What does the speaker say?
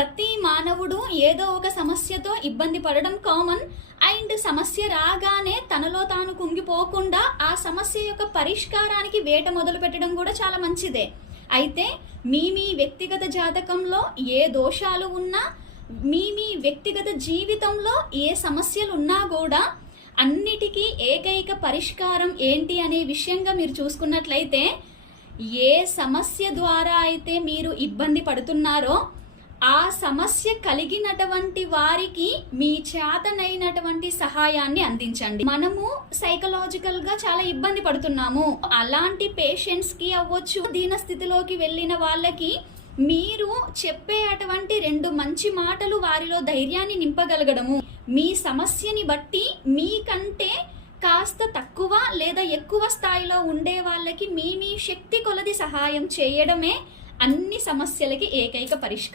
ప్రతి మానవుడు ఏదో ఒక సమస్యతో ఇబ్బంది పడడం కామన్. అండ్ సమస్య రాగానే తనలో తాను కుంగిపోకుండా ఆ సమస్య యొక్క పరిష్కారానికి వేట మొదలు పెట్టడం కూడా చాలా మంచిదే. అయితే మీ వ్యక్తిగత జాతకంలో ఏ దోషాలు ఉన్నా, మీ వ్యక్తిగత జీవితంలో ఏ సమస్యలు ఉన్నా కూడా అన్నిటికీ ఏకైక పరిష్కారం ఏంటి అనే విషయంగా మీరు చూసుకున్నట్లయితే, ఏ సమస్య ద్వారా అయితే మీరు ఇబ్బంది పడుతున్నారో ఆ సమస్య కలిగినటువంటి వారికి మీ చేతనైనటువంటి సహాయాన్ని అందించండి. మనము సైకలాజికల్ గా చాలా ఇబ్బంది పడుతున్నాము, అలాంటి పేషెంట్స్ కి అవ్వచ్చు, దీన స్థితిలోకి వెళ్ళిన వాళ్ళకి మీరు చెప్పే అటువంటి 2 మంచి మాటలు వారిలో ధైర్యాన్ని నింపగలగడము, మీ సమస్యని బట్టి మీకంటే కాస్త తక్కువ లేదా ఎక్కువ స్థాయిలో ఉండే వాళ్ళకి మీ శక్తి కొలది సహాయం చేయడమే అన్ని సమస్యలకి ఏకైక పరిష్కారం.